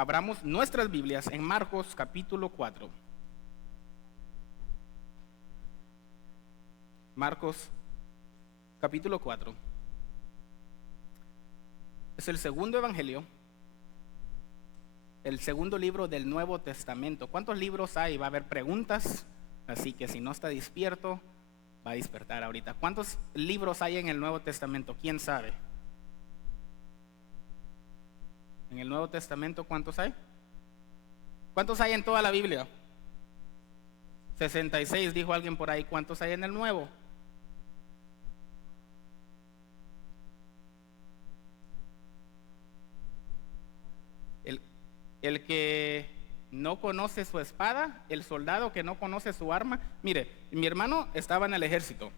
abramos nuestras Biblias en Marcos capítulo 4. Marcos capítulo 4. Es el segundo evangelio, el segundo libro del Nuevo Testamento. ¿Cuántos libros hay? Va a haber preguntas, así que si no está despierto, va a despertar ahorita. ¿Cuántos libros hay en el Nuevo Testamento? ¿Quién sabe? En el Nuevo Testamento, ¿cuántos hay? ¿Cuántos hay en toda la Biblia? 66, dijo alguien por ahí. ¿Cuántos hay en el Nuevo? El que no conoce su espada, el soldado que no conoce su arma. Mire, mi hermano estaba en el ejército,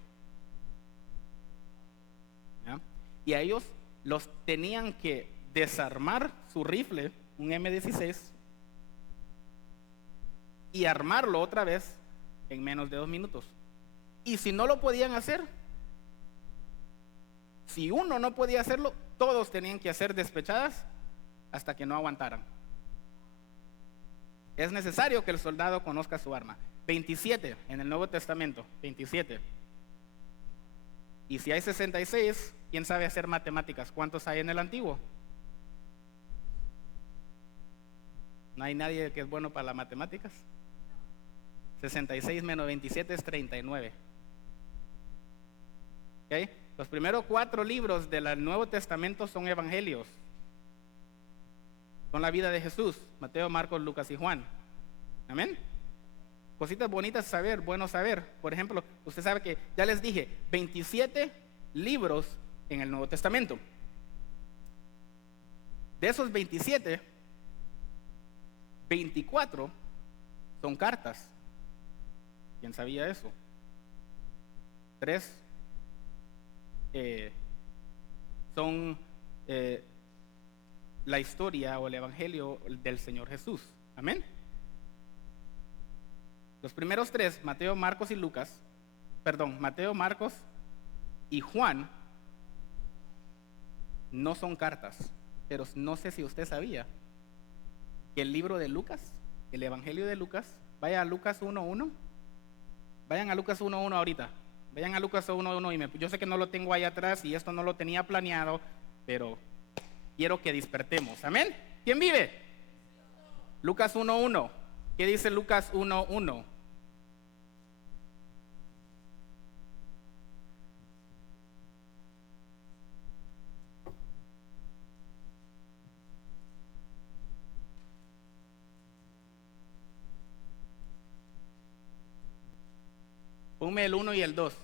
¿ya? Y a ellos los tenían que desarmar su rifle, un M16, y armarlo otra vez en menos de 2 minutos. Y si no lo podían hacer, si uno no podía hacerlo, todos tenían que hacer despechadas hasta que no aguantaran. Es necesario que el soldado conozca su arma. 27 en el Nuevo Testamento, 27. Y si hay 66, ¿quién sabe hacer matemáticas? ¿Cuántos hay en el Antiguo? ¿No hay nadie que es bueno para las matemáticas? 66 menos 27 es 39. ¿Okay? Los primeros 4 libros del Nuevo Testamento son evangelios. Son la vida de Jesús: Mateo, Marcos, Lucas y Juan. Amén. Cositas bonitas saber, bueno saber. Por ejemplo, usted sabe que ya les dije 27 libros en el Nuevo Testamento. De esos 27, 24 son cartas. ¿Quién sabía eso? 3 son la historia o el evangelio del Señor Jesús. Amén. Los primeros 3, Mateo, Marcos y Juan, no son cartas. Pero no sé si usted sabía que el libro de Lucas, el evangelio de Lucas, vaya a Lucas 1:1. Vayan a Lucas 1:1 ahorita. Vayan a Lucas 1:1 y yo sé que no lo tengo ahí atrás y esto no lo tenía planeado, pero quiero que despertemos. Amén. ¿Quién vive? Lucas 1:1. ¿Qué dice Lucas 1:1? Ponme el 1 y el 2.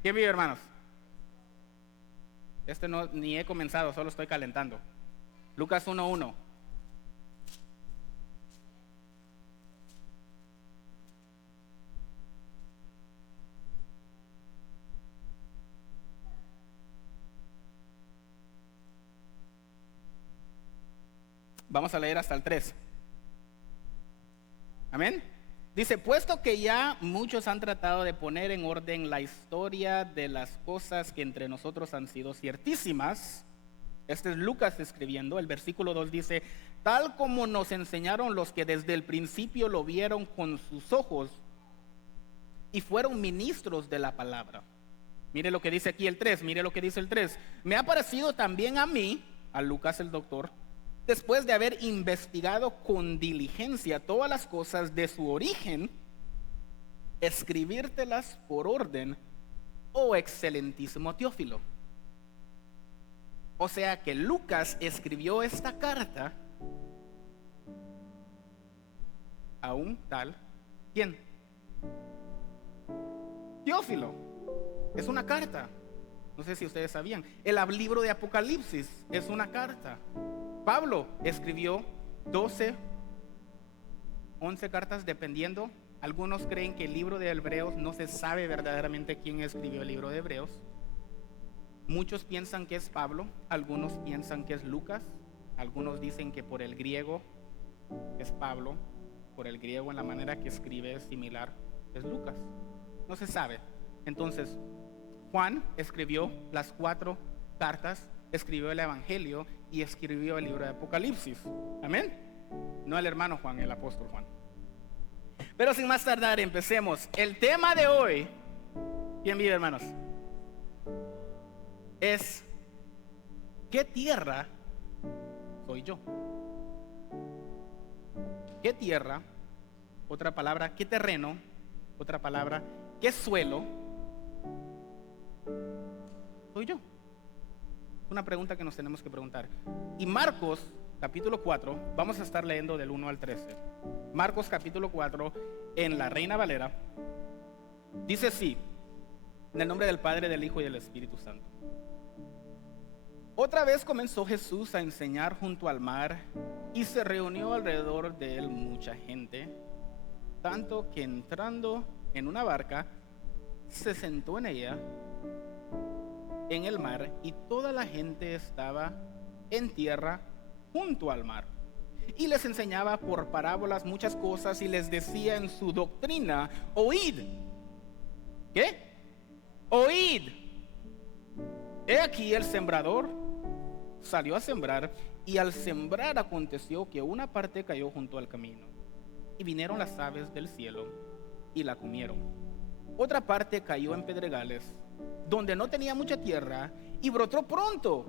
¿Quién vive, hermanos? No, ni he comenzado, solo estoy calentando. Lucas 1:1. Vamos a leer hasta el 3. Amén. Dice: puesto que ya muchos han tratado de poner en orden la historia de las cosas que entre nosotros han sido ciertísimas. Este es Lucas escribiendo. El versículo 2 dice: tal como nos enseñaron los que desde el principio lo vieron con sus ojos y fueron ministros de la palabra. Mire lo que dice aquí el 3, mire lo que dice el 3. Me ha parecido también a mí, a Lucas el doctor, después de haber investigado con diligencia todas las cosas de su origen, escribírtelas por orden, oh excelentísimo Teófilo. O sea que Lucas escribió esta carta a un tal, ¿quién? Teófilo. Es una carta. No sé si ustedes sabían. El libro de Apocalipsis es una carta. Pablo escribió 12, 11 cartas, dependiendo. Algunos creen que el libro de Hebreos, no se sabe verdaderamente quién escribió el libro de Hebreos. Muchos piensan que es Pablo, algunos piensan que es Lucas, algunos dicen que por el griego es Pablo, por el griego en la manera que escribe es similar, es Lucas. No se sabe. Entonces, Juan escribió las 4 cartas, escribió el Evangelio y escribió el libro de Apocalipsis. Amén. No el hermano Juan, el apóstol Juan. Pero sin más tardar, empecemos. El tema de hoy, ¿quién vive, hermanos? Es: ¿qué tierra soy yo? ¿Qué tierra? Otra palabra, ¿qué terreno? Otra palabra, ¿qué suelo soy yo? Una pregunta que nos tenemos que preguntar. Y Marcos capítulo 4, vamos a estar leyendo del 1 al 13. Marcos capítulo 4 en la Reina Valera dice así: en el nombre del Padre, del Hijo y del Espíritu Santo. Otra vez comenzó Jesús a enseñar junto al mar, y se reunió alrededor de él mucha gente, tanto que entrando en una barca, se sentó en ella, en el mar, y toda la gente estaba en tierra junto al mar. Y les enseñaba por parábolas muchas cosas, y les decía en su doctrina: oíd. ¿Qué? Oíd. He aquí el sembrador salió a sembrar, y al sembrar aconteció que una parte cayó junto al camino, y vinieron las aves del cielo y la comieron. Otra parte cayó en pedregales, donde no tenía mucha tierra, y brotó pronto,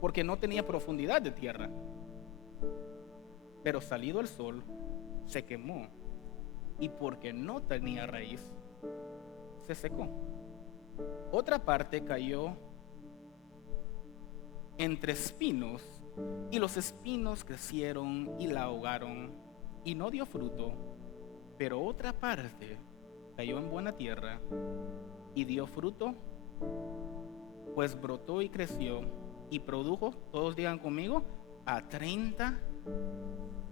porque no tenía profundidad de tierra. Pero salido el sol, se quemó, y porque no tenía raíz, se secó. Otra parte cayó entre espinos, y los espinos crecieron y la ahogaron, y no dio fruto. Pero otra parte cayó en buena tierra y dio fruto, pues brotó y creció y produjo, todos digan conmigo, a 30,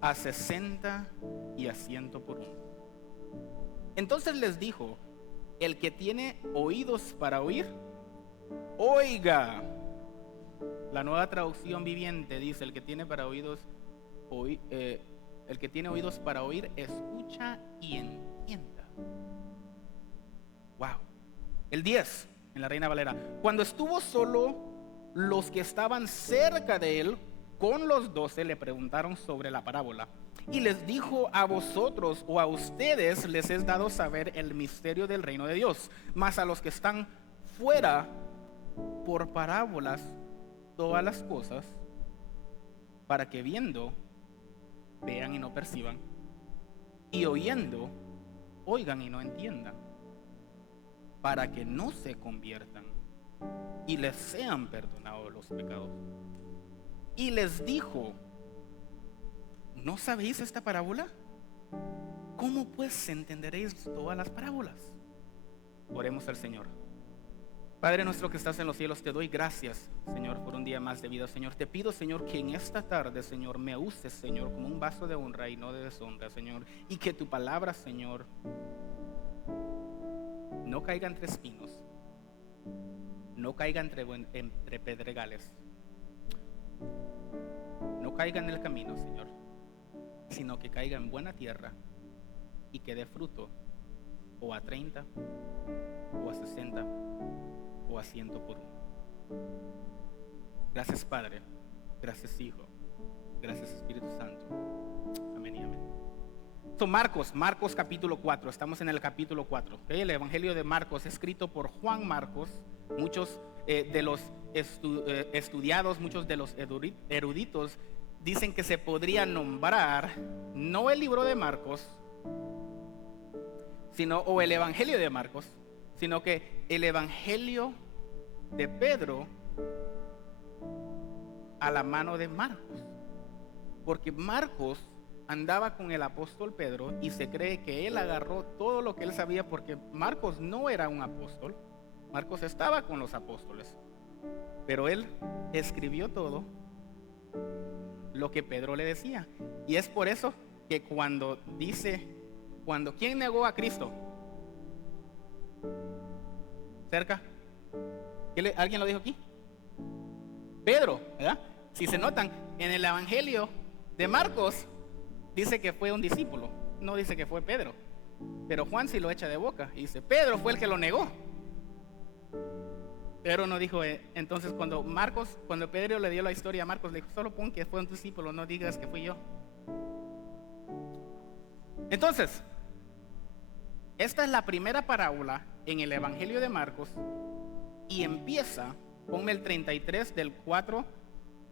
a 60 y a 100 por uno. Entonces les dijo: el que tiene oídos para oír, oiga. La Nueva Traducción Viviente dice: el que tiene para oídos, el que tiene oídos para oír, escucha y entienda. Wow. El 10 en la Reina Valera: cuando estuvo solo, los que estaban cerca de él con los 12 le preguntaron sobre la parábola, y les dijo: a vosotros o a ustedes les es dado saber el misterio del reino de Dios, mas a los que están fuera, por parábolas todas las cosas, para que viendo vean y no perciban, y oyendo oigan y no entiendan, para que no se conviertan y les sean perdonados los pecados. Y les dijo: ¿no sabéis esta parábola? ¿Cómo pues entenderéis todas las parábolas? Oremos al Señor. Padre nuestro que estás en los cielos, te doy gracias, Señor, por un día más de vida. Señor, te pido, Señor, que en esta tarde, Señor, me uses, Señor, como un vaso de honra y no de deshonra, Señor, y que tu palabra, Señor, no caiga entre espinos, no caiga entre pedregales, no caiga en el camino, Señor, sino que caiga en buena tierra y que dé fruto, o a 30, o a 60, o a 100 por uno. Gracias, Padre. Gracias, Hijo. Gracias, Espíritu Santo. Amén y amén. Marcos capítulo 4. Estamos en el capítulo 4. ¿Okay? El Evangelio de Marcos, escrito por Juan Marcos. Muchos de los estudiados, muchos de los eruditos dicen que se podría nombrar no el libro de Marcos, o el Evangelio de Marcos, sino que el Evangelio de Pedro a la mano de Marcos, porque Marcos andaba con el apóstol Pedro y se cree que él agarró todo lo que él sabía, porque Marcos no era un apóstol. Marcos estaba con los apóstoles, pero él escribió todo lo que Pedro le decía. Y es por eso que cuando ¿quién negó a Cristo? ¿Cerca? ¿Alguien lo dijo aquí? Pedro, ¿verdad? Si se notan, en el Evangelio de Marcos dice que fue un discípulo, no dice que fue Pedro. Pero Juan sí lo echa de boca y dice: Pedro fue el que lo negó. Pedro no dijo, entonces cuando Pedro le dio la historia a Marcos, le dijo, solo pon que fue un discípulo, no digas que fui yo. Entonces, esta es la primera parábola en el Evangelio de Marcos y empieza, ponme el 33 del 4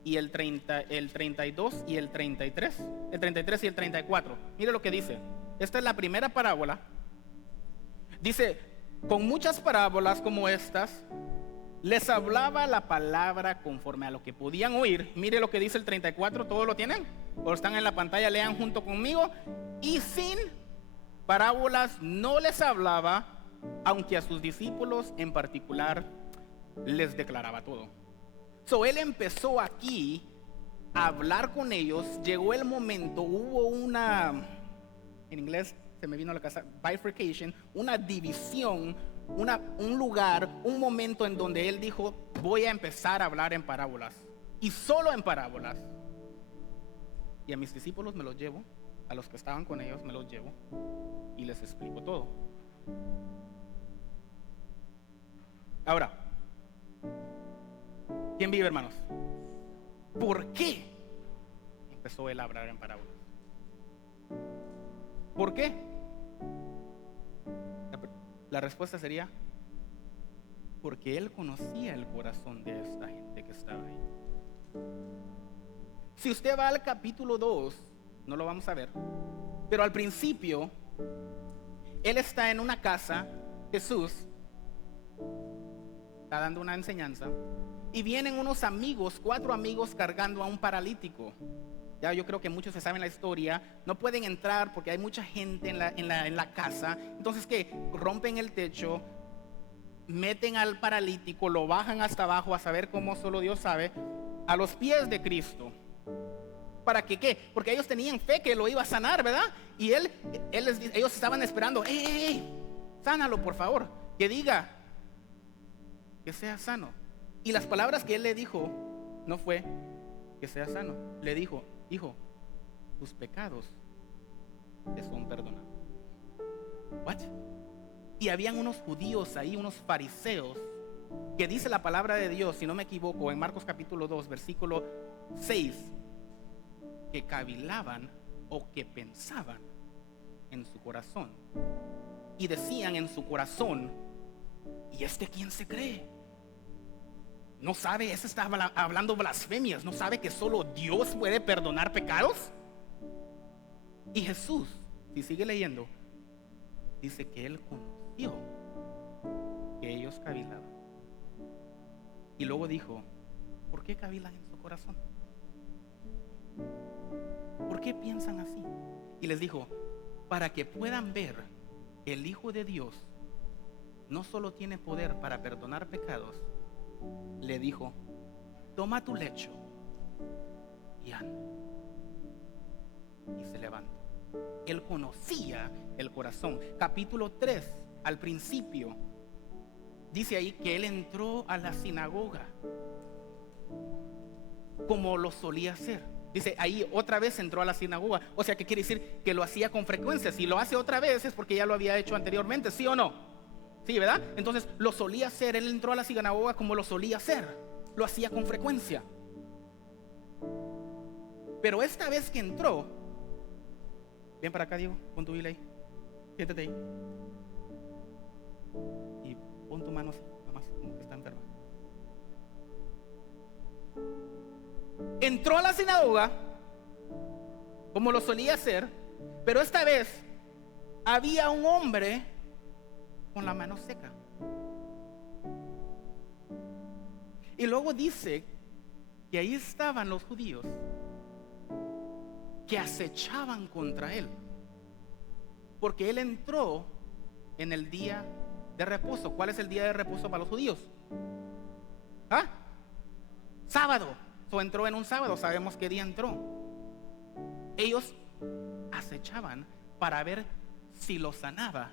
y el 32 y el 33 y el 34. Mire lo que dice. Esta es la primera parábola. Dice, con muchas parábolas como estas, les hablaba la palabra conforme a lo que podían oír. Mire lo que dice el 34, ¿todos lo tienen? O están en la pantalla, lean junto conmigo. Y sin parábolas no les hablaba, aunque a sus discípulos en particular les declaraba todo. Él empezó aquí a hablar con ellos. Llegó el momento, hubo una, en inglés se me vino a la casa, bifurcation, una división, un lugar, un momento en donde él dijo, voy a empezar a hablar en parábolas, y solo en parábolas. Y a mis discípulos me los llevo, a los que estaban con ellos me los llevo y les explico todo. Ahora, ¿quién vive, hermanos? ¿Por qué empezó él a hablar en parábolas? ¿Por qué? La respuesta sería, porque él conocía el corazón de esta gente que estaba ahí. Si usted va al capítulo 2, no lo vamos a ver, pero al principio, él está en una casa, Jesús está dando una enseñanza, y vienen unos amigos, 4 amigos cargando a un paralítico. Ya yo creo que muchos se saben la historia. No pueden entrar porque hay mucha gente en la casa. Entonces, ¿qué? Rompen el techo, meten al paralítico, lo bajan hasta abajo, a saber cómo solo Dios sabe, a los pies de Cristo. ¿Para que qué? Porque ellos tenían fe que lo iba a sanar, ¿verdad? Y ellos estaban esperando, sánalo por favor, que diga que sea sano. Y las palabras que él le dijo no fue que sea sano, le dijo, hijo, tus pecados te son perdonados. What? Y habían unos judíos ahí, unos fariseos, que dice la palabra de Dios, si no me equivoco, en Marcos capítulo 2, versículo 6, que cavilaban o que pensaban en su corazón y decían en su corazón, ¿y este quién se cree? ¿No sabe? Ese está hablando blasfemias. ¿No sabe que solo Dios puede perdonar pecados? Y Jesús, si sigue leyendo, dice que él conoció que ellos cavilaban. Y luego dijo, ¿por qué cavilan en su corazón? ¿Por qué piensan así? Y les dijo, para que puedan ver que el Hijo de Dios no solo tiene poder para perdonar pecados. Le dijo, toma tu lecho y anda. Y se levantó. Él conocía el corazón. Capítulo 3, al principio, dice ahí que él entró a la sinagoga como lo solía hacer. Dice ahí otra vez entró a la sinagoga. O sea, que quiere decir que lo hacía con frecuencia. Si lo hace otra vez es porque ya lo había hecho anteriormente, ¿sí o no? Sí, ¿verdad? Entonces lo solía hacer. Él entró a la sinagoga como lo solía hacer. Lo hacía con frecuencia. Pero esta vez que entró, ven para acá, Diego, pon tu Biblia ahí, siéntate ahí y pon tu mano así, nada más como que está enferma. Entró a la sinagoga como lo solía hacer, pero esta vez había un hombre con la mano seca. Y luego dice que ahí estaban los judíos que acechaban contra él, porque él entró en el día de reposo. ¿Cuál es el día de reposo para los judíos? Sábado. Entró en un sábado. Sabemos qué día entró. Ellos acechaban para ver si lo sanaba,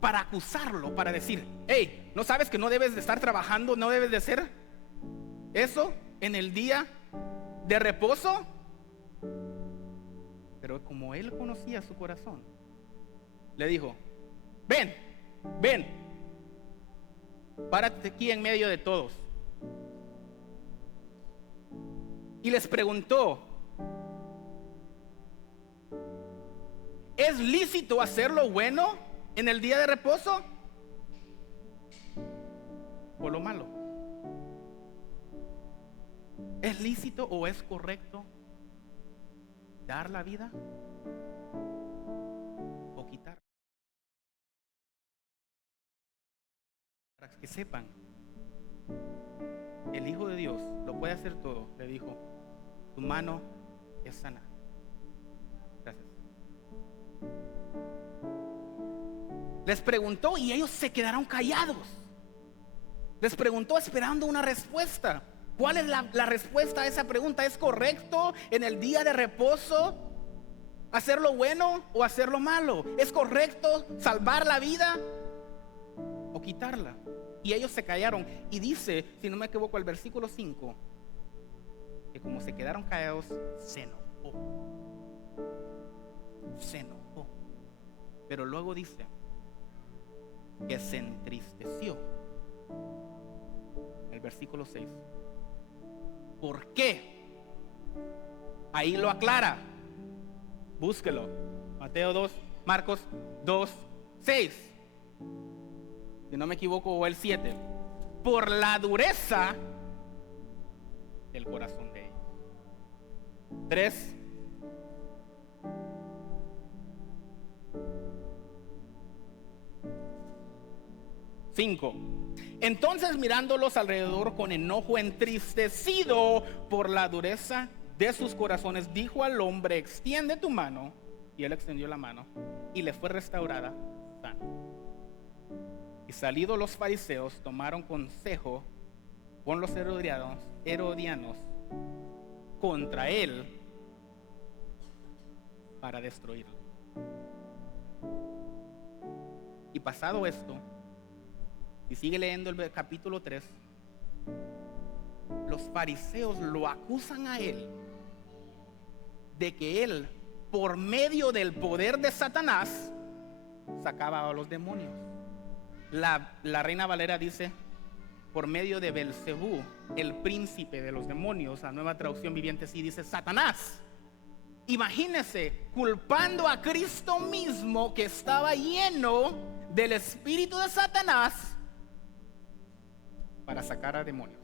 para acusarlo, para decir, hey, ¿no sabes que no debes de estar trabajando? ¿No debes de hacer eso en el día de reposo? Pero como él conocía su corazón, le dijo, ven, Párate aquí en medio de todos. Y les preguntó: ¿es lícito hacer lo bueno en el día de reposo o lo malo? ¿Es lícito o es correcto dar la vida o quitar? Para que sepan, el Hijo de Dios lo puede hacer todo. Le dijo: tu mano es sana. Gracias. Les preguntó y ellos se quedaron callados. Les preguntó esperando una respuesta. ¿Cuál es la respuesta a esa pregunta? ¿Es correcto en el día de reposo hacer lo bueno o hacer lo malo? ¿Es correcto salvar la vida o quitarla? Y ellos se callaron. Y dice, si no me equivoco, el versículo 5, que como se quedaron callados, se enojó. Se enojó. Pero luego dice que se entristeció. El versículo 6. ¿Por qué? Ahí lo aclara. Búsquelo. Mateo 2, Marcos 2, 6. Si no me equivoco, o el 7. Por la dureza del corazón de ellos. 3. Entonces, mirándolos alrededor con enojo, entristecido por la dureza de sus corazones, dijo al hombre: extiende tu mano. Y él extendió la mano y le fue restaurada sana. Y salidos los fariseos, tomaron consejo con los herodianos contra él para destruirlo. Y pasado esto, y sigue leyendo el capítulo 3, los fariseos lo acusan a él de que él, por medio del poder de Satanás, sacaba a los demonios. La Reina Valera dice: por medio de Belcebú, el príncipe de los demonios. La Nueva Traducción Viviente sí dice Satanás. Imagínense, culpando a Cristo mismo, que estaba lleno del espíritu de Satanás, para sacar a demonios,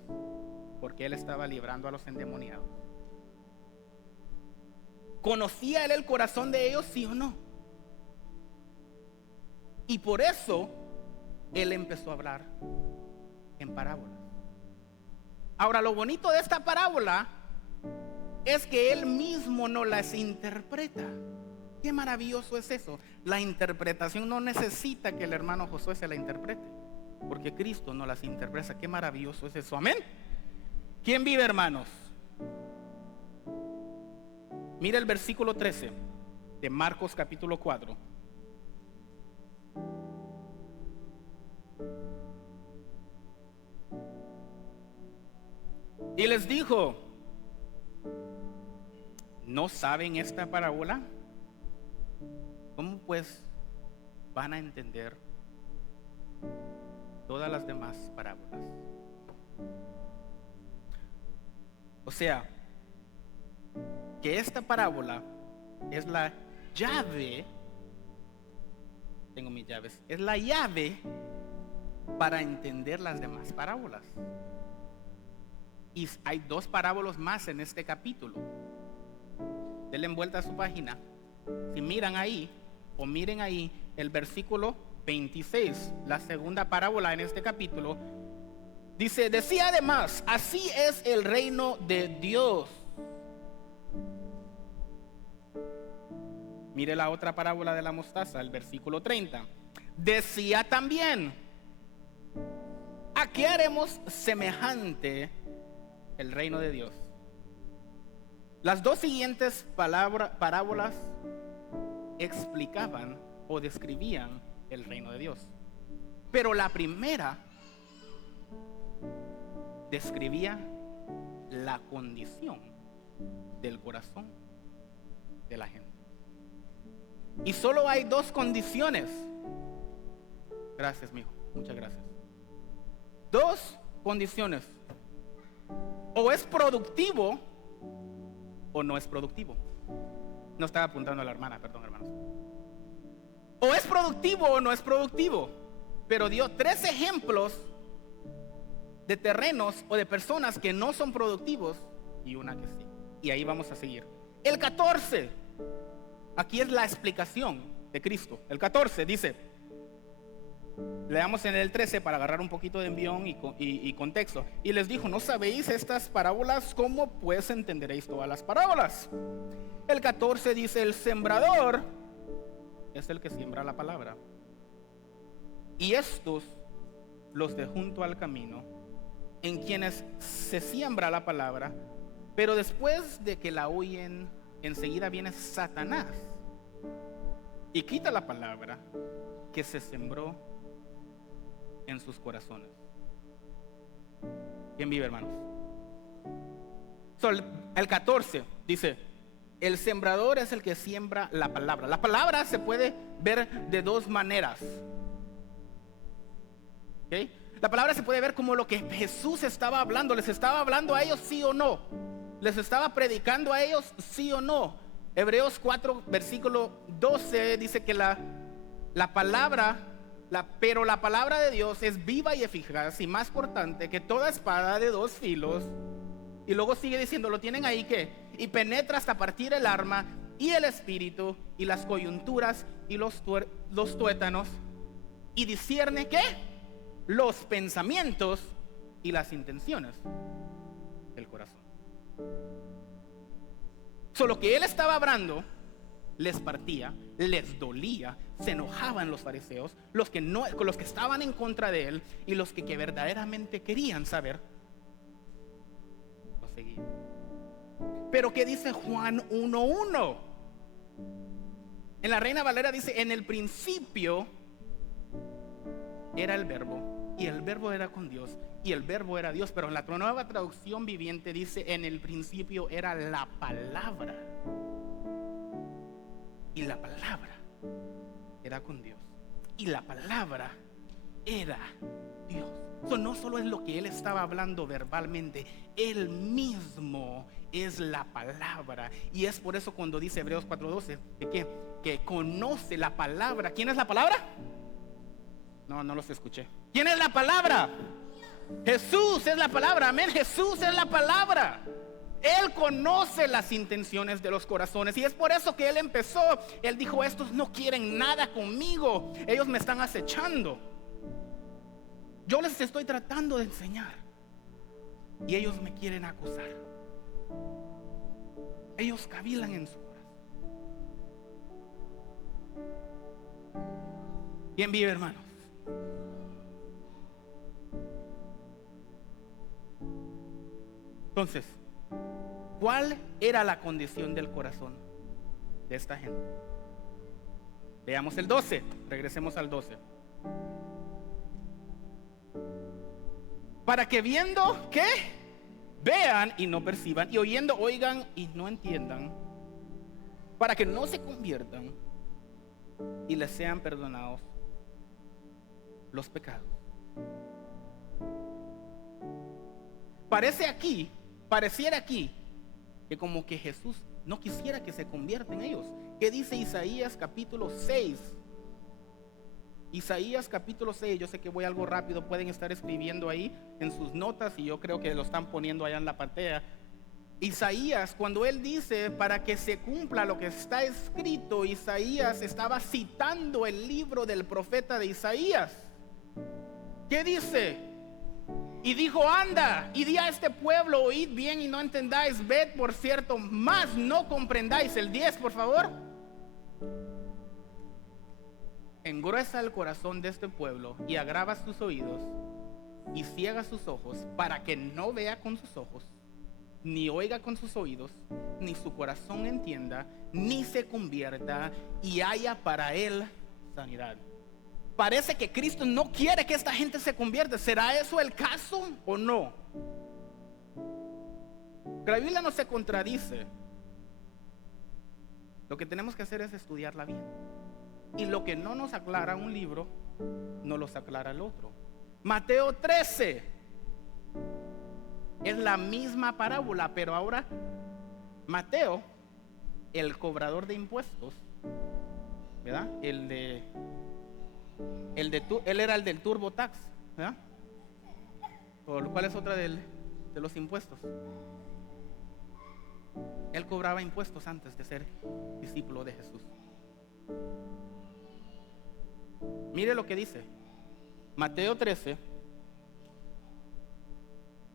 porque él estaba librando a los endemoniados. ¿Conocía él el corazón de ellos, sí o no? Y por eso él empezó a hablar en parábolas. Ahora, lo bonito de esta parábola es que él mismo no las interpreta. Qué maravilloso es eso. La interpretación no necesita que el hermano Josué se la interprete, porque Cristo no las interpreta. Qué maravilloso es eso. Amén. ¿Quién vive, hermanos? Mira el versículo 13 de Marcos capítulo 4. Y les dijo: ¿no saben esta parábola? ¿Cómo pues van a entender todas las demás parábolas? O sea, que esta parábola es la llave. Tengo mis llaves. Es la llave para entender las demás parábolas. Y hay 2 parábolas más en este capítulo. Denle vuelta a su página. Si miran ahí, o miren ahí el versículo 26, la segunda parábola en este capítulo, dice: decía además, así es el reino de Dios. Mire la otra parábola de la mostaza, el versículo 30. Decía también: ¿a qué haremos semejante el reino de Dios? Las 2 siguientes parábolas explicaban o describían el reino de Dios, pero la primera describía la condición del corazón de la gente. Y solo hay 2 condiciones. Gracias, mijo, muchas gracias. dos condiciones: o es productivo o no es productivo. No estaba apuntando a la hermana, perdón, hermanos. O es productivo o no es productivo. Pero dio 3 ejemplos de terrenos o de personas que no son productivos y una que sí. Y ahí vamos a seguir. El 14, aquí es la explicación de Cristo. El 14 dice, leamos en el 13 para agarrar un poquito de envión y contexto. Y les dijo: ¿no sabéis estas parábolas? ¿Cómo pues entenderéis todas las parábolas? El 14 dice: el sembrador es el que siembra la palabra. Y estos, los de junto al camino, en quienes se siembra la palabra, pero después de que la oyen, enseguida viene Satanás y quita la palabra que se sembró en sus corazones. ¿Quién vive, hermanos? El 14 dice: el sembrador es el que siembra la palabra. La palabra se puede ver de 2 maneras. ¿Okay? La palabra se puede ver como lo que Jesús estaba hablando. ¿Les estaba hablando a ellos, sí o no? ¿Les estaba predicando a ellos, sí o no? Hebreos 4 versículo 12 dice que la palabra, pero la palabra de Dios es viva y eficaz y más cortante que toda espada de 2 filos. Y luego sigue diciendo, lo tienen ahí, que y penetra hasta partir el alma y el espíritu y las coyunturas y los tuétanos, y discierne, ¿qué? Los pensamientos y las intenciones del corazón. Lo que él estaba hablando les partía, les dolía, se enojaban los fariseos, los que estaban en contra de él, y los que verdaderamente querían saber lo seguían. Pero ¿qué dice Juan 1:1? En la Reina Valera dice: en el principio era el verbo, y el verbo era con Dios, y el verbo era Dios. Pero en la Nueva Traducción Viviente dice: en el principio era la palabra, y la palabra era con Dios, y la palabra era Dios. Eso no solo es lo que él estaba hablando verbalmente, él mismo es la palabra. Y es por eso cuando dice Hebreos 4:12 que conoce la palabra. ¿Quién es la palabra? No los escuché. ¿Quién es la palabra? Jesús es la palabra, amén. Jesús es la palabra. Él conoce las intenciones de los corazones, y es por eso que él empezó. Él dijo: estos no quieren nada conmigo, ellos me están acechando. Yo les estoy tratando de enseñar y ellos me quieren acusar. Ellos cavilan en su corazón. ¿Quién vive, hermanos? Entonces, ¿cuál era la condición del corazón de esta gente? Veamos el 12, regresemos al 12. Para que viendo, ¿qué? Vean y no perciban, y oyendo, oigan y no entiendan, para que no se conviertan y les sean perdonados los pecados. Pareciera aquí que como que Jesús no quisiera que se conviertan ellos. ¿Qué dice Isaías capítulo 6? Isaías capítulo 6, yo sé que voy algo rápido, pueden estar escribiendo ahí en sus notas, y yo creo que lo están poniendo allá en la pantalla. Isaías, cuando él dice para que se cumpla lo que está escrito, Isaías estaba citando el libro del profeta de Isaías. ¿Qué dice? Y dijo: anda y di a este pueblo, oíd bien y no entendáis, ved por cierto, mas no comprendáis. El 10, por favor. Engruesa el corazón de este pueblo y agrava sus oídos y ciega sus ojos, para que no vea con sus ojos, ni oiga con sus oídos, ni su corazón entienda, ni se convierta y haya para él sanidad. Parece que Cristo no quiere que esta gente se convierta. ¿Será eso el caso o no? La Biblia no se contradice. Lo que tenemos que hacer es estudiarla bien. Y lo que no nos aclara un libro, no los aclara el otro. Mateo 13 es la misma parábola, pero ahora Mateo, el cobrador de impuestos, ¿verdad? Él era el del TurboTax, ¿verdad? ¿Cuál es otra de los impuestos? Él cobraba impuestos antes de ser discípulo de Jesús. Mire lo que dice Mateo 13,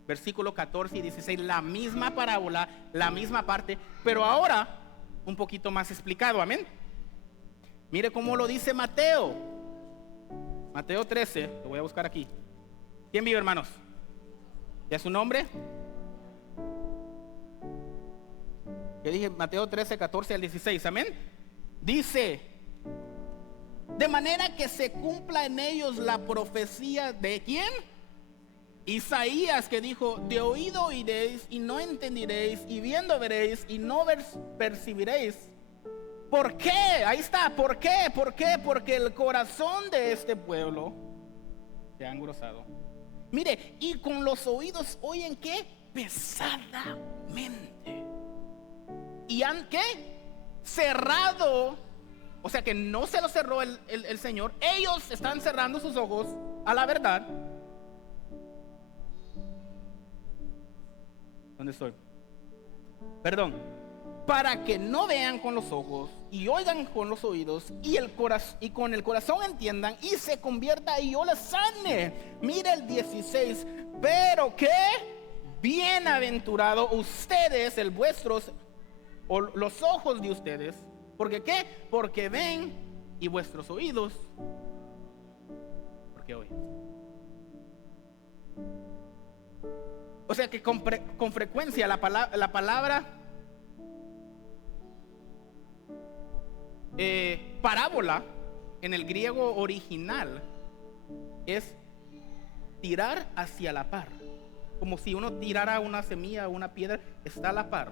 versículo 14 y 16, la misma parábola, la misma parte, pero ahora un poquito más explicado, amén. Mire cómo lo dice Mateo 13, lo voy a buscar aquí. ¿Quién vive, hermanos? ¿Ya su nombre? Que dije Mateo 13, 14 al 16, amén. Dice: de manera que se cumpla en ellos la profecía de ¿quién? Isaías, que dijo: de oído oiréis y no entenderéis, y viendo veréis y no percibiréis. ¿Por qué? Ahí está. ¿Por qué? ¿Por qué? Porque el corazón de este pueblo se ha engrosado. Mire, y con los oídos oyen ¿qué? Pesadamente. ¿Y han qué? Cerrado. O sea que no se lo cerró el Señor. Ellos están cerrando sus ojos a la verdad. ¿Dónde estoy? Perdón. Para que no vean con los ojos y oigan con los oídos y con el corazón entiendan y se convierta y yo les sane. Mira el 16. Pero que bienaventurado ustedes, el vuestros o los ojos de ustedes. ¿Porque qué? Porque ven y vuestros oídos porque oyen. O sea que con frecuencia la palabra parábola en el griego original es tirar hacia la par, como si uno tirara una semilla o una piedra, está a la par,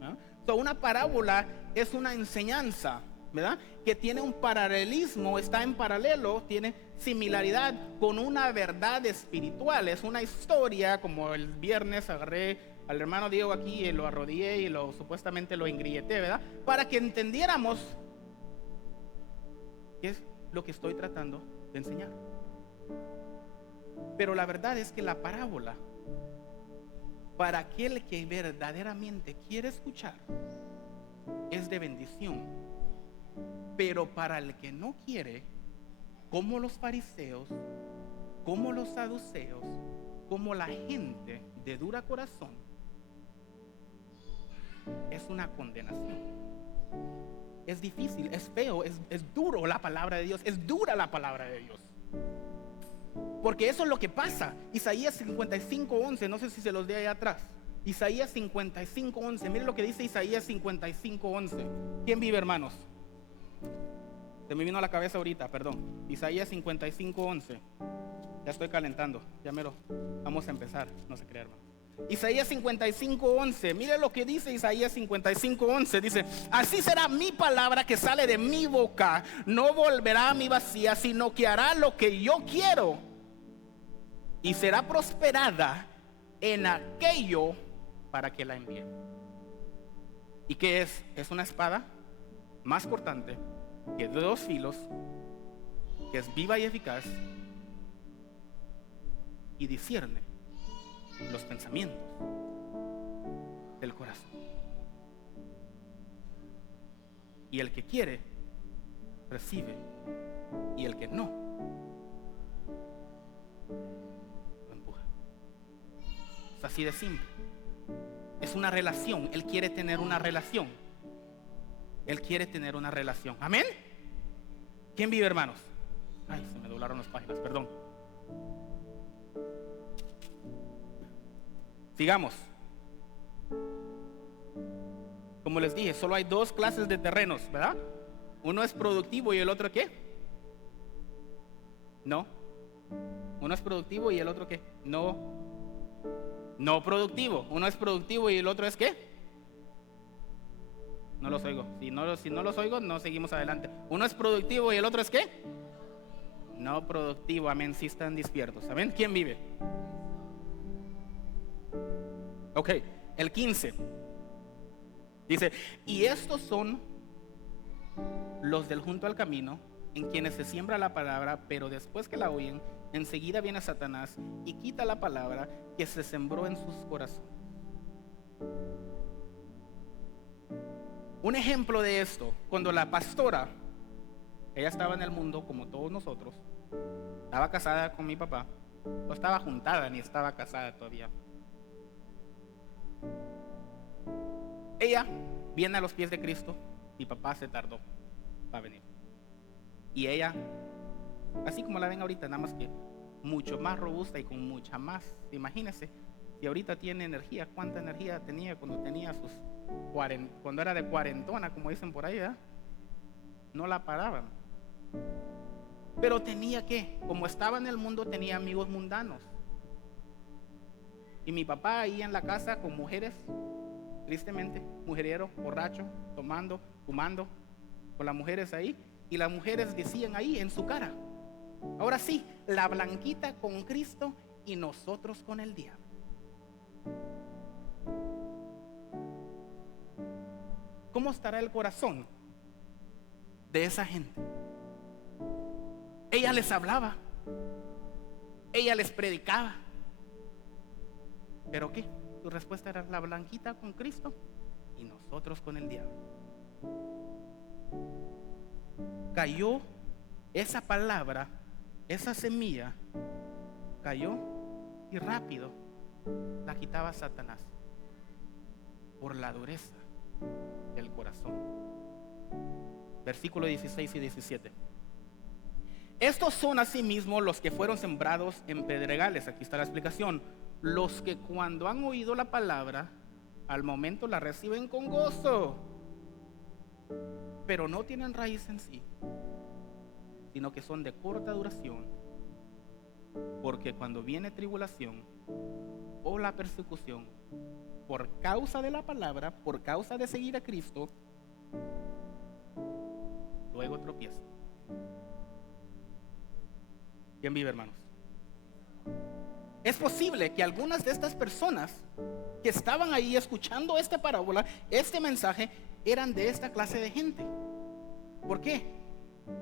¿no? Una parábola es una enseñanza, ¿verdad? Que tiene un paralelismo, está en paralelo, tiene similaridad con una verdad espiritual. Es una historia, como el viernes agarré al hermano Diego aquí y lo arrodillé y supuestamente lo engrilleté, ¿verdad? Para que entendiéramos qué es lo que estoy tratando de enseñar. Pero la verdad es que la parábola, para aquel que verdaderamente quiere escuchar, es de bendición. Pero para el que no quiere, como los fariseos, como los saduceos, como la gente de dura corazón, es una condenación. Es difícil, es feo, es duro la palabra de Dios, es dura la palabra de Dios. Porque eso es lo que pasa. Isaías 55:11, no sé si se los di allá atrás. Isaías 55:11, mire lo que dice Isaías 55:11. ¿Quién vive, hermanos? Se me vino a la cabeza ahorita, perdón. Isaías 55:11. Ya estoy calentando, ya mero. Vamos a empezar, no se crea, hermano. Isaías 55:11, mire lo que dice Isaías 55:11. Dice: así será mi palabra que sale de mi boca, no volverá a mi vacía, sino que hará lo que yo quiero y será prosperada en aquello para que la envíe. ¿Y qué es? Es una espada más cortante que de 2 filos, que es viva y eficaz y discierne los pensamientos del corazón. Y el que quiere recibe, y el que no lo empuja. Es así de simple. Es una relación. Él quiere tener una relación. Él quiere tener una relación. Amén. ¿Quién vive, hermanos? Ay, se me doblaron las páginas, perdón. Sigamos. Como les dije, solo hay 2 clases de terrenos, ¿verdad? Uno es productivo y el otro ¿qué? No. Uno es productivo y el otro ¿qué? No productivo. Uno es productivo y el otro es ¿qué? No los oigo. Si no los oigo, no seguimos adelante. Uno es productivo y el otro es ¿qué? No productivo, amén, sí están despiertos. Amén, ¿quién vive? Ok, el 15. Dice, y estos son los del junto al camino, en quienes se siembra la palabra, pero después que la oyen, enseguida viene Satanás y quita la palabra que se sembró en sus corazones. Un ejemplo de esto, cuando la pastora, ella estaba en el mundo como todos nosotros, estaba casada con mi papá, no estaba juntada ni estaba casada todavía. Ella viene a los pies de Cristo, mi papá se tardó para venir. Y ella, así como la ven ahorita, nada más que mucho más robusta y con mucha más, imagínense, si ahorita tiene energía, ¿cuánta energía tenía cuando tenía sus 40, cuando era de cuarentona, como dicen por ahí, ¿verdad? No la paraban. Pero tenía que, como estaba en el mundo, tenía amigos mundanos. Y mi papá ahí en la casa con mujeres, tristemente, mujeriero, borracho, tomando, fumando, con las mujeres ahí. Y las mujeres decían ahí en su cara, ahora sí, la blanquita con Cristo y nosotros con el diablo. ¿Cómo estará el corazón de esa gente? Ella les hablaba, ella les predicaba, ¿pero qué? Su respuesta era la blanquita con Cristo y nosotros con el diablo. Cayó esa palabra, esa semilla, cayó y rápido la quitaba Satanás por la dureza del corazón. Versículo 16 y 17. Estos son asimismo los que fueron sembrados en pedregales. Aquí está la explicación. Los que cuando han oído la palabra, al momento la reciben con gozo, pero no tienen raíz en sí, sino que son de corta duración, porque cuando viene tribulación o la persecución por causa de la palabra, por causa de seguir a Cristo, luego tropiezan. ¿Quién vive, hermanos? Es posible que algunas de estas personas que estaban ahí escuchando esta parábola, este mensaje, eran de esta clase de gente. ¿Por qué?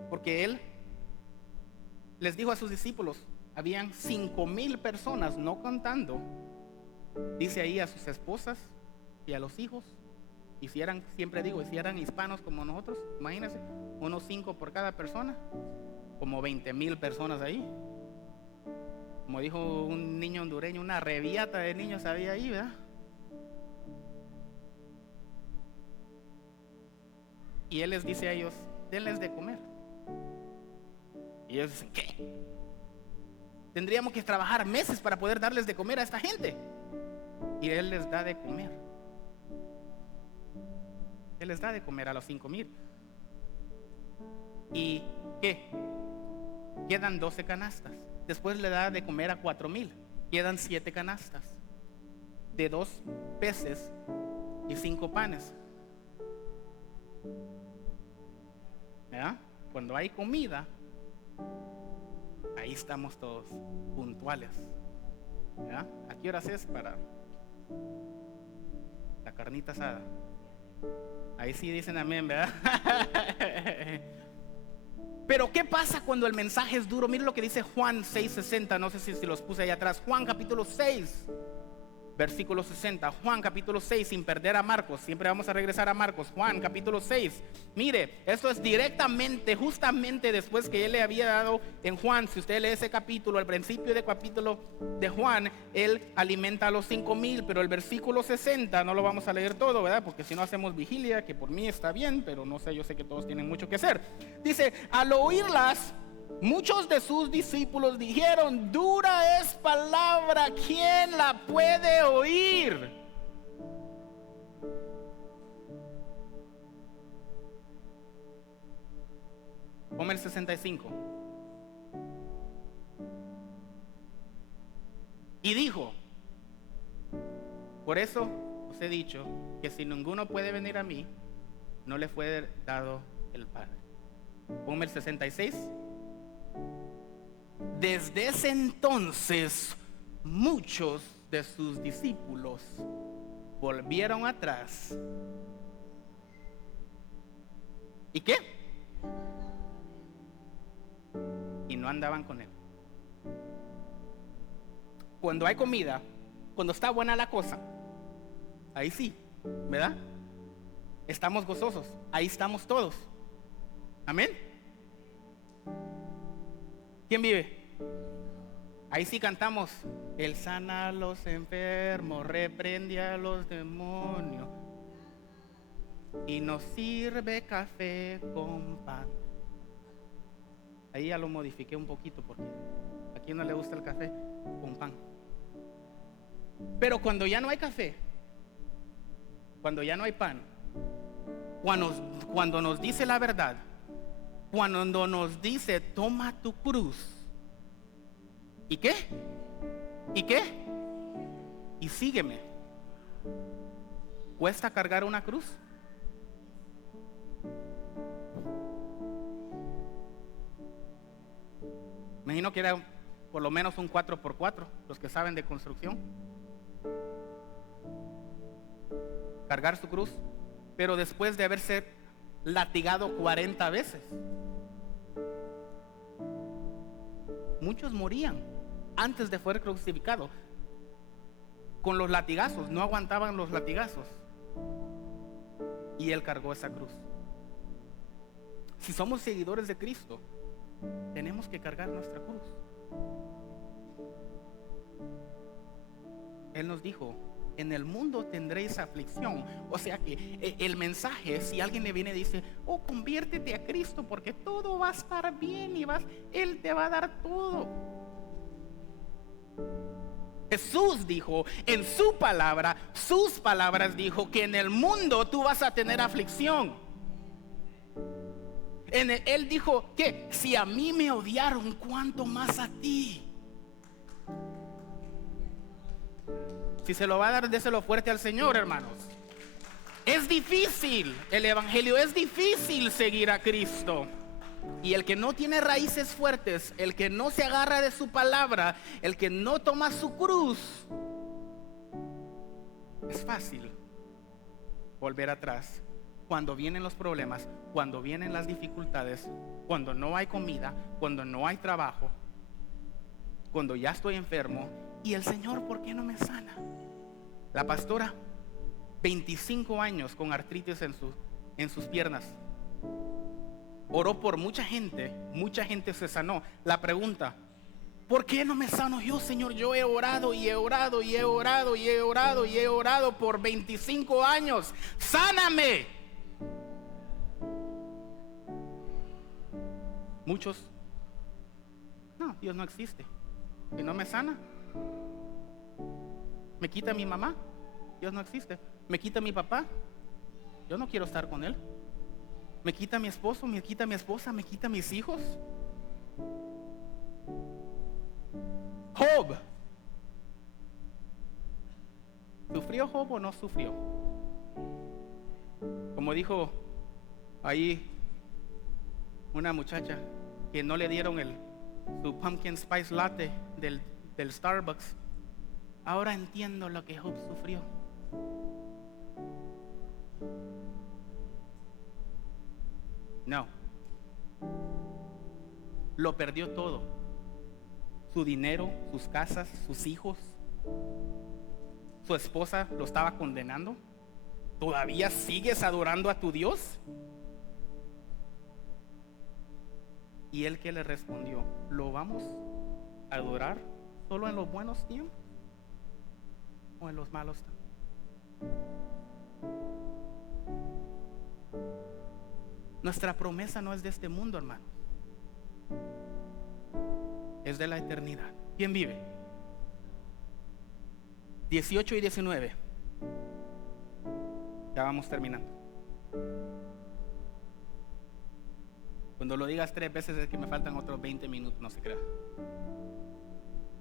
Porque él les dijo a sus discípulos, habían 5,000 personas, no contando, dice ahí, a sus esposas y a los hijos. Y si eran, siempre digo, si eran hispanos como nosotros, imagínense, unos 5 por cada persona, como 20,000 personas ahí. Como dijo un niño hondureño, una reviata de niños había ahí, ¿verdad? Y él les dice a ellos, denles de comer. Y ellos dicen, ¿qué? Tendríamos que trabajar meses para poder darles de comer a esta gente. Y él les da de comer. Él les da de comer a los 5,000. ¿Y qué? Quedan 12 canastas. Después le da de comer a 4,000. Quedan 7 canastas de 2 peces y 5 panes. ¿Verdad? Cuando hay comida, ahí estamos todos puntuales. ¿Verdad? ¿A qué horas es para la carnita asada? Ahí sí dicen amén, ¿verdad? Pero ¿qué pasa cuando el mensaje es duro? Miren lo que dice Juan 6:60. No sé si los puse ahí atrás. Juan capítulo 6, versículo 60. Juan capítulo 6, sin perder a Marcos. Siempre vamos a regresar a Marcos. Juan capítulo 6. Mire, esto es directamente, justamente después que él le había dado en Juan. Si usted lee ese capítulo, al principio del capítulo de Juan, él alimenta a los 5,000. Pero el versículo 60, no lo vamos a leer todo, ¿verdad? Porque si no hacemos vigilia, que por mí está bien, pero no sé, yo sé que todos tienen mucho que hacer. Dice, al oírlas, muchos de sus discípulos dijeron, dura es palabra, ¿quién la puede oír? Ponme el 65. Y dijo, por eso os he dicho que si ninguno puede venir a mí, no le fue dado el Padre. Ponme el 66. Desde ese entonces, muchos de sus discípulos volvieron atrás. ¿Y qué? Y no andaban con él. Cuando hay comida, cuando está buena la cosa, ahí sí, ¿verdad? Estamos gozosos, ahí estamos todos. Amén. ¿Quién vive? Ahí sí cantamos: Él sana a los enfermos, reprende a los demonios y nos sirve café con pan. Ahí ya lo modifiqué un poquito porque a quien no le gusta el café con pan. Pero cuando ya no hay café, cuando ya no hay pan, cuando nos dice la verdad, cuando nos dice toma tu cruz, ¿y qué? ¿Y qué? Y sígueme. ¿Cuesta cargar una cruz? Me imagino que era por lo menos un 4x4, los que saben de construcción. Cargar su cruz, pero después de haberse latigado 40 veces. Muchos morían antes de ser crucificados con los latigazos, no aguantaban los latigazos. Y él cargó esa cruz. Si somos seguidores de Cristo, tenemos que cargar nuestra cruz. Él nos dijo: en el mundo tendréis aflicción. O sea que el mensaje, si alguien le viene y dice: oh, conviértete a Cristo porque todo va a estar bien y Él te va a dar todo. Jesús dijo en su palabra, sus palabras dijo que en el mundo tú vas a tener aflicción. Él dijo que si a mí me odiaron, ¿cuánto más a ti? Si se lo va a dar, déselo fuerte al Señor, hermanos. Es difícil, el evangelio es difícil seguir a Cristo. Y el que no tiene raíces fuertes, el que no se agarra de su palabra, el que no toma su cruz, es fácil volver atrás. Cuando vienen los problemas, cuando vienen las dificultades, cuando no hay comida, cuando no hay trabajo, cuando ya estoy enfermo. Y el Señor, ¿por qué no me sana? La pastora, 25 años con artritis en sus piernas. Oró por mucha gente se sanó. La pregunta: ¿por qué no me sano yo, Señor? Yo he orado y he orado y he orado y he orado y he orado por 25 años. ¡Sáname! Muchos: no, Dios no existe. Si no me sana, me quita a mi mamá, Dios no existe. Me quita a mi papá, yo no quiero estar con él. Me quita a mi esposo, me quita a mi esposa, me quita a mis hijos. Job, ¿sufrió Job o no sufrió? Como dijo ahí una muchacha que no le dieron su pumpkin spice latte del Starbucks. Ahora entiendo lo que Job sufrió. No. Lo perdió todo. Su dinero, sus casas, sus hijos. Su esposa lo estaba condenando. ¿Todavía sigues adorando a tu Dios? Y él, que le respondió: ¿lo vamos a adorar solo en los buenos tiempos o en los malos también? Nuestra promesa no es de este mundo, hermanos. Es de la eternidad. ¿Quién vive? 18 y 19. Ya vamos terminando. Cuando lo digas 3 veces es que me faltan otros 20 minutos, no se crea.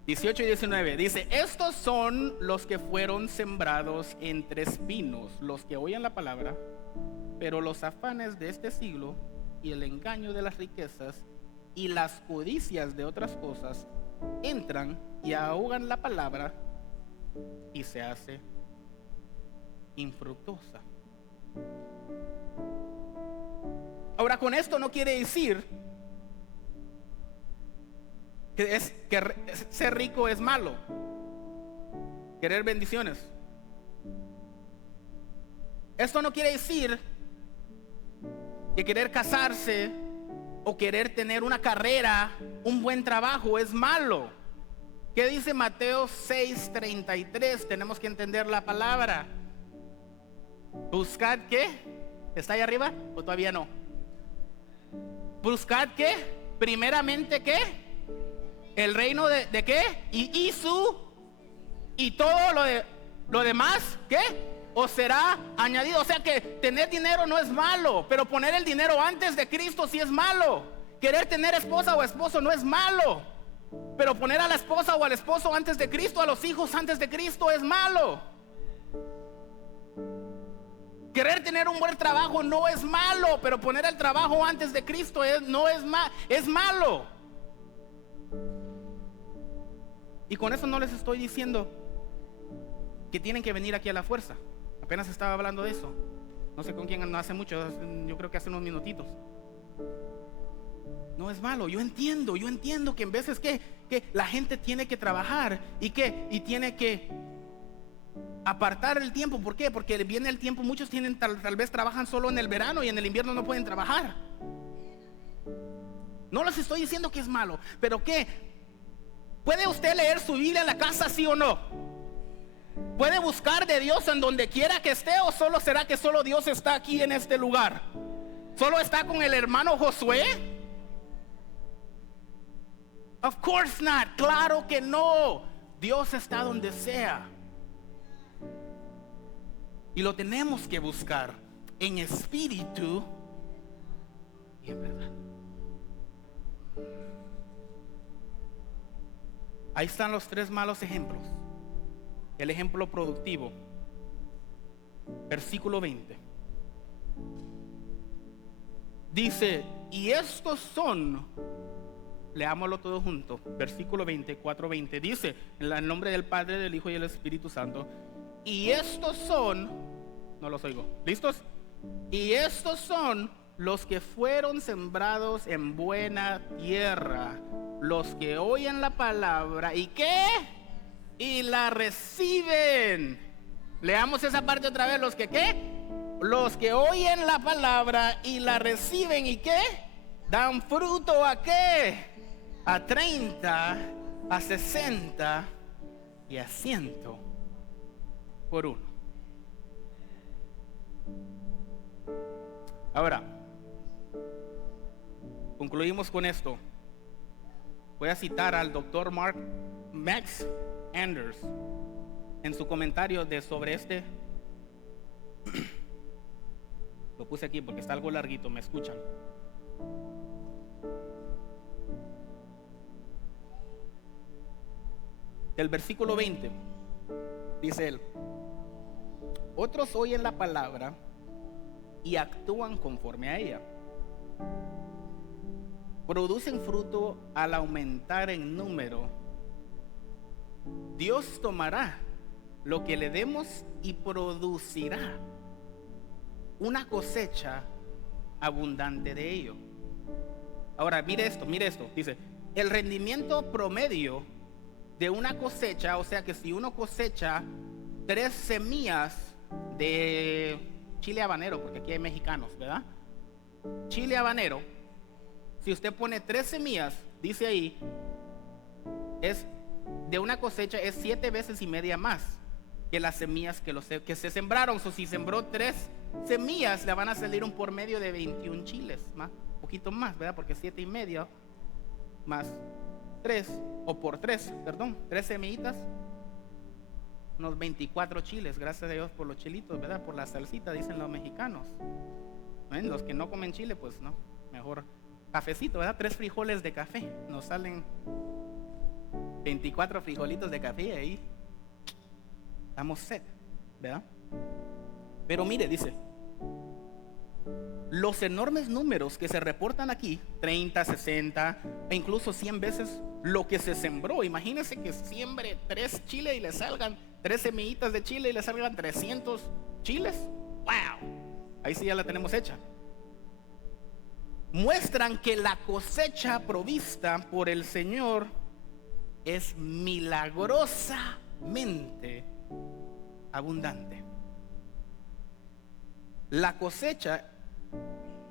18 y 19 dice: estos son los que fueron sembrados entre espinos, los que oyen la palabra, pero los afanes de este siglo y el engaño de las riquezas y las codicias de otras cosas entran y ahogan la palabra y se hace infructuosa. Ahora, con esto no quiere decir que ser rico es malo, querer bendiciones. Esto no quiere decir que querer casarse o querer tener una carrera, un buen trabajo es malo. ¿Qué dice Mateo 6:33? Tenemos que entender la palabra. Buscad, ¿qué? ¿Está ahí arriba o todavía no? Buscad, ¿qué? Primeramente, ¿qué? El reino de ¿qué? Y todo lo demás, ¿qué? Os será añadido. O sea que tener dinero no es malo, pero poner el dinero antes de Cristo sí es malo. Querer tener esposa o esposo no es malo, pero poner a la esposa o al esposo antes de Cristo, a los hijos antes de Cristo es malo. Querer tener un buen trabajo no es malo, pero poner el trabajo antes de Cristo es malo. Y con eso no les estoy diciendo que tienen que venir aquí a la fuerza. Apenas estaba hablando de eso. No sé con quién, no hace mucho, yo creo que hace unos minutitos. No es malo, yo entiendo que en veces que la gente tiene que trabajar y tiene que apartar el tiempo. ¿Por qué? Porque viene el tiempo, muchos tienen tal vez trabajan solo en el verano y en el invierno no pueden trabajar. No les estoy diciendo que es malo, pero ¿qué? ¿Puede usted leer su Biblia en la casa, sí o no? ¿Puede buscar de Dios en donde quiera que esté, o solo será que solo Dios está aquí en este lugar? ¿Solo está con el hermano Josué? Of course not. Claro que no. Dios está donde sea. Y lo tenemos que buscar en espíritu y en verdad. Ahí están los tres malos ejemplos. El ejemplo productivo. Versículo 20. Dice, y estos son, leámoslo todo junto. Versículo 24:20. Dice, en el nombre del Padre, del Hijo y del Espíritu Santo. Y estos son, no los oigo, ¿listos? Y estos son los que fueron sembrados en buena tierra, los que oyen la palabra y ¿qué? Y la reciben. Leamos esa parte otra vez. Los que ¿qué? Los que oyen la palabra y la reciben y ¿qué? Dan fruto ¿a qué? A 30, a 60 y a 100 por uno. Ahora, concluimos con esto. Voy a citar al doctor Max Anders en su comentario sobre este. Lo puse aquí porque está algo larguito, ¿me escuchan? Del versículo 20 dice él: otros oyen la palabra y actúan conforme a ella. Producen fruto al aumentar en número. Dios tomará lo que le demos y producirá una cosecha abundante de ello. Ahora, mire esto. Dice, el rendimiento promedio de una cosecha, o sea que si uno cosecha 3 semillas de chile habanero, porque aquí hay mexicanos, ¿verdad? Chile habanero, si usted pone 3 semillas, dice ahí, es de una cosecha es 7 veces y media más que las semillas que se sembraron. O si sembró 3 semillas, le van a salir un por medio de 21 chiles, más, un poquito más, ¿verdad? Porque 7 y medio más 3, o por 3 semillitas, unos 24 chiles. Gracias a Dios por los chilitos, ¿verdad? Por la salsita, dicen los mexicanos. ¿Ven? Los que no comen chile, pues no, mejor cafecito, ¿verdad? 3 frijoles de café, nos salen 24 frijolitos de café, ahí estamos set, ¿verdad? Pero mire, dice, los enormes números que se reportan aquí, 30, 60 e incluso 100 veces lo que se sembró. Imagínense que siembre 3 chiles y le salgan 3 semillitas de chile y le salgan 300 chiles. ¡Wow! Ahí sí ya la tenemos hecha. Muestran que la cosecha provista por el Señor es milagrosamente abundante. La cosecha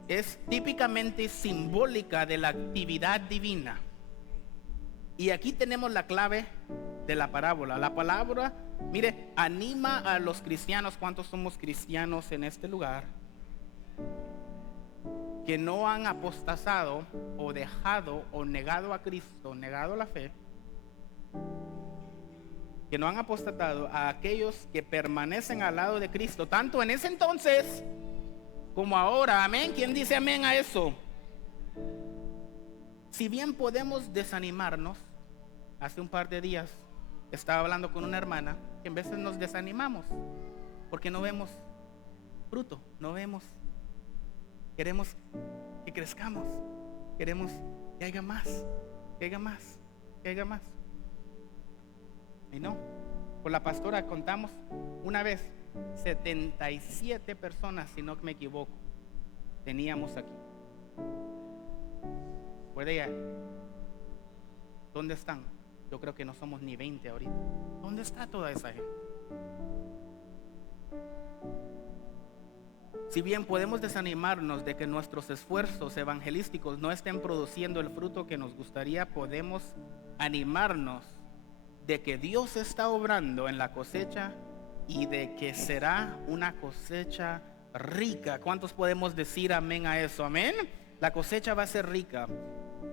es típicamente simbólica de la actividad divina. Y aquí tenemos la clave de la parábola. La palabra, mire, anima a los cristianos. ¿Cuántos somos cristianos en este lugar? Que no han apostasado o dejado o negado a Cristo, negado la fe. Que no han apostatado, a aquellos que permanecen al lado de Cristo, tanto en ese entonces como ahora. Amén. ¿Quién dice amén a eso? Si bien podemos desanimarnos, hace un par de días estaba hablando con una hermana que en veces nos desanimamos porque no vemos fruto, no vemos. Queremos que crezcamos, queremos que haya más, que haya más, que haya más. Y no, con la pastora contamos una vez 77 personas, si no me equivoco, teníamos aquí. ¿Puede ir? ¿Dónde están? Yo creo que no somos ni 20 ahorita. ¿Dónde está toda esa gente? Si bien podemos desanimarnos de que nuestros esfuerzos evangelísticos no estén produciendo el fruto que nos gustaría, podemos animarnos de que Dios está obrando en la cosecha y de que será una cosecha rica. ¿Cuántos podemos decir amén a eso? Amén. La cosecha va a ser rica.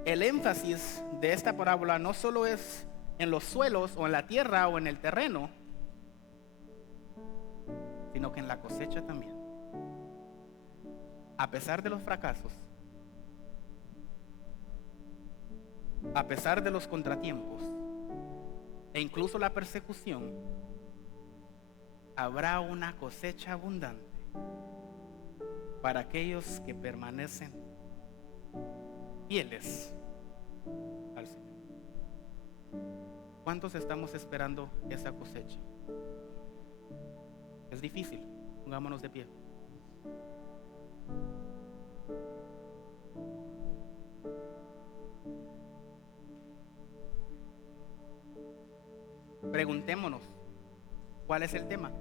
El énfasis de esta parábola no solo es en los suelos o en la tierra o en el terreno, sino que en la cosecha también. A pesar de los fracasos, a pesar de los contratiempos e incluso la persecución, habrá una cosecha abundante para aquellos que permanecen fieles al Señor. ¿Cuántos estamos esperando esa cosecha? Es difícil. Pongámonos de pie. Preguntémonos, ¿cuál es el tema?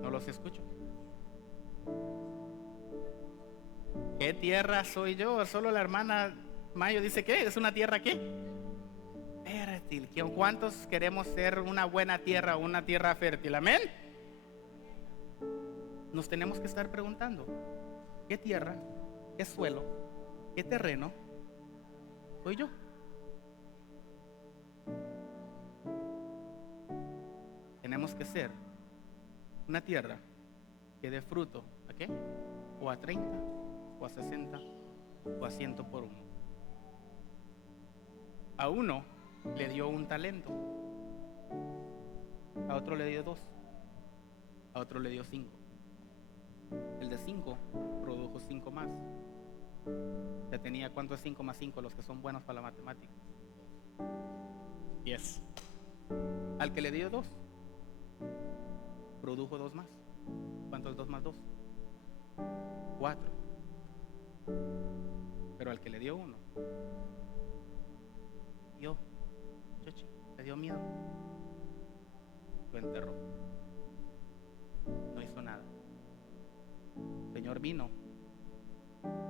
No los escucho. ¿Qué tierra soy yo? Solo la hermana Mayo dice que es una tierra ¿qué? Fértil. ¿Cuántos queremos ser una buena tierra, una tierra fértil? Amén. Nos tenemos que estar preguntando, ¿qué tierra, qué suelo, qué terreno soy yo? Tenemos que ser una tierra que dé fruto, ¿a qué? O a 30, o a 60, o a 100 por uno. A uno le dio un talento, a otro le dio 2, a otro le dio 5. El de 5 produjo 5 más. Ya tenía, ¿cuánto es 5 más 5? Los que son buenos para la matemática. 10. Al que le dio 2, produjo 2 más. ¿Cuánto es 2 más 2? 4. Pero al que le dio 1, le dio miedo, lo enterró, no hizo nada. El Señor vino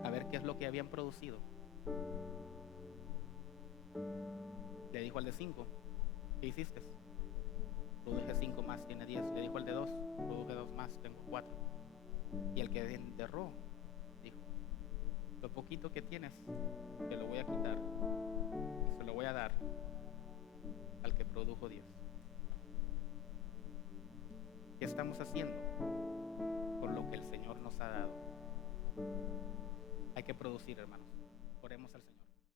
a ver qué es lo que habían producido. Le dijo al de 5, ¿qué hiciste? Produje 5 más, tiene 10. Le dijo al de 2, produje 2 más, tengo 4. Y el que enterró dijo, lo poquito que tienes te lo voy a quitar y se lo voy a dar al que produjo 10. ¿Qué estamos haciendo con lo que el Señor nos ha dado? Hay que producir, hermanos. Oremos al Señor.